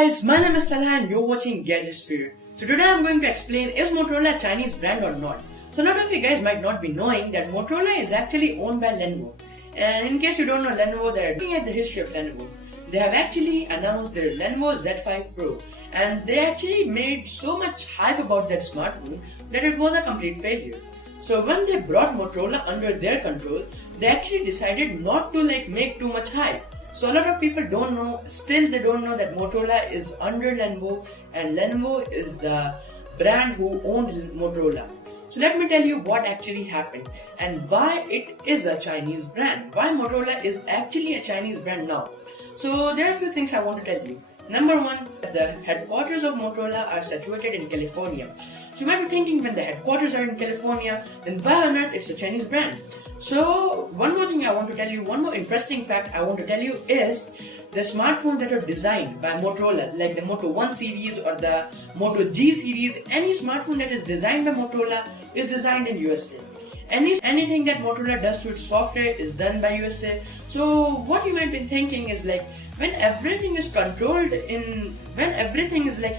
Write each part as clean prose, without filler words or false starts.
Guys, my name is Talha and you're watching Gadget Sphere. So today I'm going to explain, is Motorola a Chinese brand or not? So a lot of you guys might not be knowing that Motorola is actually owned by Lenovo. And in case you don't know Lenovo, they're looking at the history of Lenovo. They have actually announced their Lenovo Z5 Pro, and they actually made so much hype about that smartphone that it was a complete failure. So when they brought Motorola under their control, they actually decided not to make too much hype. So a lot of people don't know, still they don't know that Motorola is under Lenovo and Lenovo is the brand who owned Motorola. So let me tell you what actually happened and why it is a Chinese brand. Why Motorola is actually a Chinese brand now. So there are a few things I want to tell you. Number one, the headquarters of Motorola are situated in California. So you might be thinking, when the headquarters are in California, then why on earth it's a Chinese brand? So one more thing I want to tell you, one more interesting fact I want to tell you is the smartphones that are designed by Motorola, like the Moto 1 series or the Moto G series, any smartphone that is designed by Motorola is designed in USA. Anything that Motorola does to its software is done by USA. So what you might be thinking is when everything is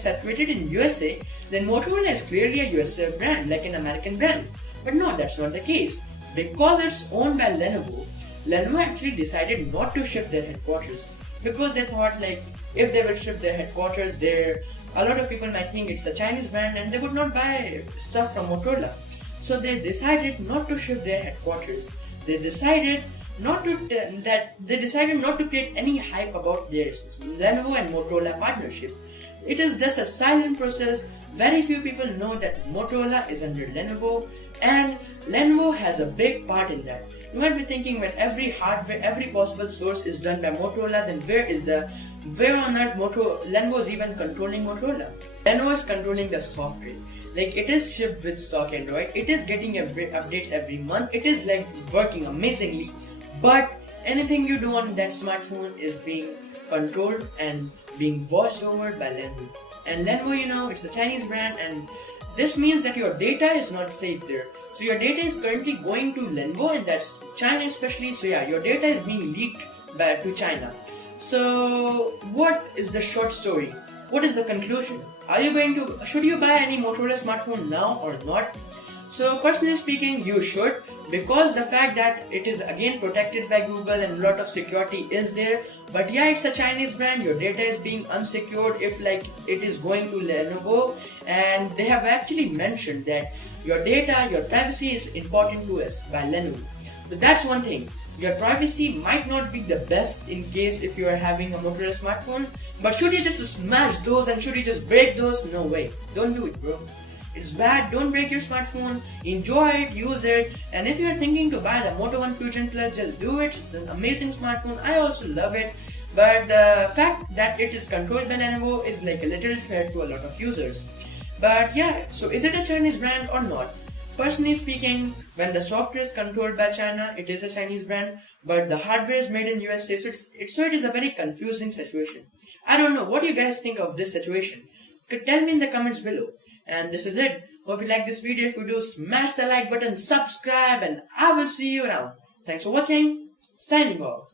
saturated in USA, then Motorola is clearly a USA brand, like an American brand. But no, that's not the case. Because it's owned by Lenovo, Lenovo actually decided not to shift their headquarters. Because they thought if they will shift their headquarters there, a lot of people might think it's a Chinese brand and they would not buy stuff from Motorola. So they decided not to shift their headquarters. They decided not to create any hype about their Lenovo and Motorola partnership. It is just a silent process. Very few people know that Motorola is under Lenovo and Lenovo has a big part in that. You might be thinking, when every hardware, every possible source is done by Motorola, then where on earth Lenovo is even controlling Motorola? Lenovo is controlling the software. It is shipped with stock Android. It is getting updates every month. It is working amazingly. But anything you do on that smartphone is being controlled and being watched over by Lenovo. And Lenovo, it's a Chinese brand, and this means that your data is not safe there. So your data is currently going to Lenovo, and that's China especially. So yeah, your data is being leaked to China. So what is the short story? What is the conclusion? Should you buy any Motorola smartphone now or not? So personally speaking, you should, because the fact that it is again protected by Google and a lot of security is there. But yeah, it's a Chinese brand, your data is being unsecured if it is going to Lenovo, and they have actually mentioned that your data, your privacy is important to us by Lenovo. So that's one thing. Your privacy might not be the best in case if you are having a Motorola smartphone, but should you just smash those and should you just break those? No way. Don't do it, bro. It's bad. Don't break your smartphone. Enjoy it, use it, and if you're thinking to buy the Moto 1 Fusion Plus, just do it. It's an amazing smartphone. I also love it, but the fact that it is controlled by Lenovo is a little threat to a lot of users. But yeah, so is it a Chinese brand or not? Personally speaking, when the software is controlled by China, it is a Chinese brand, but the hardware is made in USA, so it is a very confusing situation. I don't know. What do you guys think of this situation? Tell me in the comments below. And this is it. Hope you like this video. If you do, smash the like button, subscribe, and I will see you around. Thanks for watching. Signing off.